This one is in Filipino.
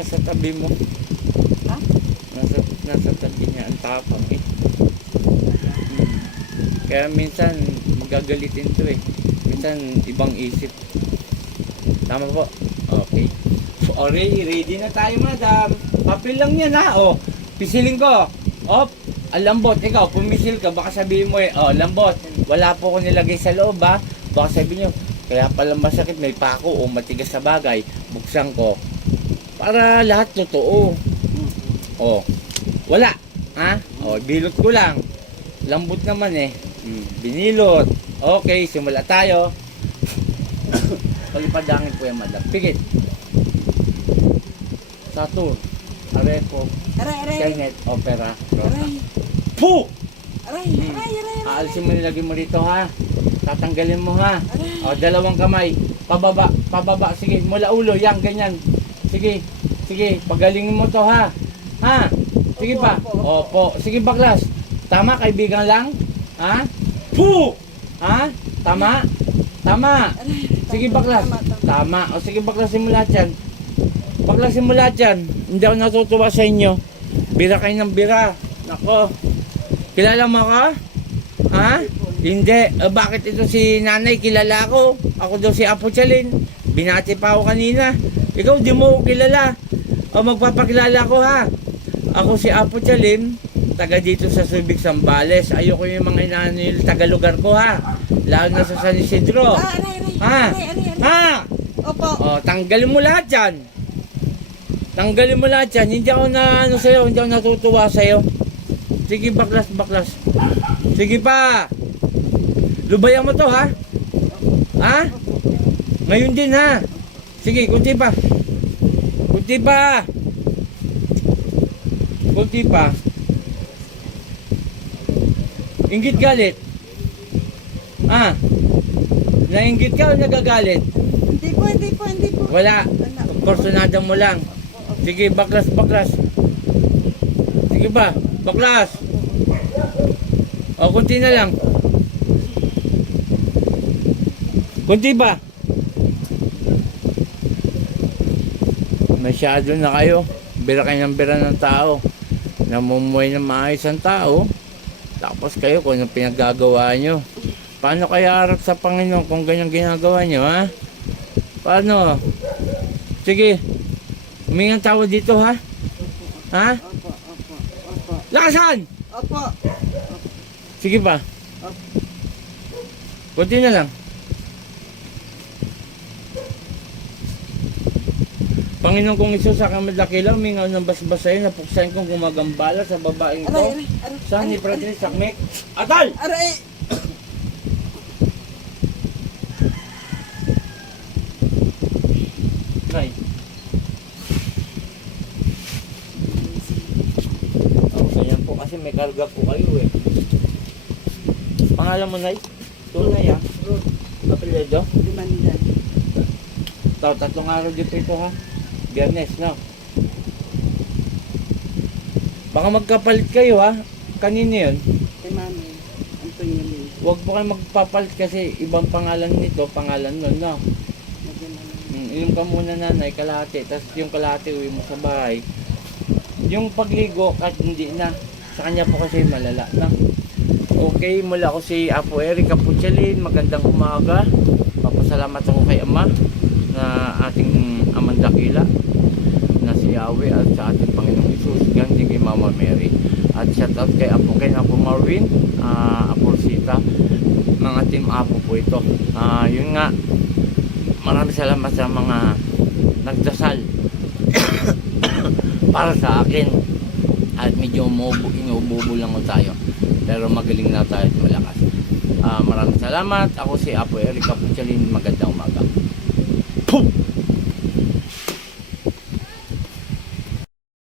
nasa tabi mo. Ha? Nasa tabi niya, ang tapang eh. Kaya minsan, magagalitin to eh. Minsan, ibang isip. Tama po? Okay. Ready na tayo, madam. Papel lang yan ha. O, pisilin ko. Op, ang lambot. Ikaw, pumisil ka, baka sabihin mo eh, oh, lambot. Wala po ko nilagay sa loob ha. Baka sabihin nyo, kaya pala masakit, may pako o matigas sa bagay. Buksan ko. Para lahat totoo. O, wala. Ha? O, bilot ko lang. Lambot naman eh. Binilot. Okay, simula tayo. Palipadangin po yan, madam. Pigit. Saturn. Areco. Aray. Kenneth. Opera. Aray. Puh! Aray. Aalisin mo, nilagay mo rito ha. Tatanggalin mo ha. Aray. O, dalawang kamay. Pababa. Sige, mula ulo. Yan, ganyan. Sige. Pagalingin mo to ha. Ha? Sige pa. Opo. Sige, baklas. Tama, kaibigan lang. Ha? Puh! Ha? Tama? Sige, baklas. Tama. O, sige, baklasin mo lahat yan. Baklasin mo lahat yan. Hindi ako natutuwa sa inyo. Bira kayo ng bira. Nako. Kilala mo ako? Ha? Hindi. Bakit ito si nanay? Kilala ako. Ako daw si Apo Chalin. Binati pa ako kanina. Ikaw di mo ako kilala. O magpapakilala ko ha. Ako si Apo Chalin. Taga dito sa Subic, Zambales. Ayoko yung mga inanil taga lugar ko ha. Lalo na sa San Isidro. Ha? Ha? Opo. O, tanggalin mo lahat yan. Tanggalin mo lahat yan. Hindi ako na ano sa'yo. Hindi ako natutuwa sa'yo. Sige, baklas. Sige pa. Lubayan mo to ha. Ha? Ngayon din ha. Sige, kunti pa. Inggit galit. Ha? Nainggit ka o nagagalit? Hindi po. Wala. Porsyonada mo lang. Sige, baklas. Sige ba? Baklas. O, kunti na lang. Kunti ba? Masyado na kayo. Bira kayo ng bira ng tao. Namumuhay ng maayos ang tao. Tapos kayo kung anong pinaggagawa nyo. Paano kaya harap sa Panginoon kung ganyan ginagawa nyo, ha? Paano? Sige. Humingang tawa dito, ha? Ha? Opo. Lakasan! Opo. Sige pa. Kunti na lang. Panginoon kong Isus, sa kamadakila, humingaw ng basbasayo, napuksain kong gumagambala sa babaeng ito. Aray. Saan ni Bradley Sakmek? Atal! Aray. Nay. Oh, ganyan po kasi may karga po kayo eh. Pangalan mo, Nay? Tunay ah. Apelyido? Lumanda. Tatlong araw dito ito ha. Biyernes, no? Baka magkapalit kayo ha. Kanino yun? Kay Mami. Antonio Lee. Huwag po kayo magpapalit kasi ibang pangalan nito, pangalan nun, no? Yung ka muna nanay, kalahati. Tapos yung kalahati uwi mo sa bahay. Yung pagligo, kahit hindi na. Sa kanya po kasi malala, no? Okay, mula ko si Apo Eric Caputchalin. Magandang umaga. Papasalamat ako kay Ama na ating Amang Dakila na si Yahweh at sa ating Panginoong Isus, ganyan kay Mama Mary. At shout out kay Apo Marvin, Apo Sita, mga team Apo po ito. Yun nga, maraming salamat sa mga nagdasal para sa akin. At medyo inuubo lang tayo, pero magaling na tayo at malakas. Maraming salamat. Ako si Apo Eric Caputchalin. Magandang umaga. Pum!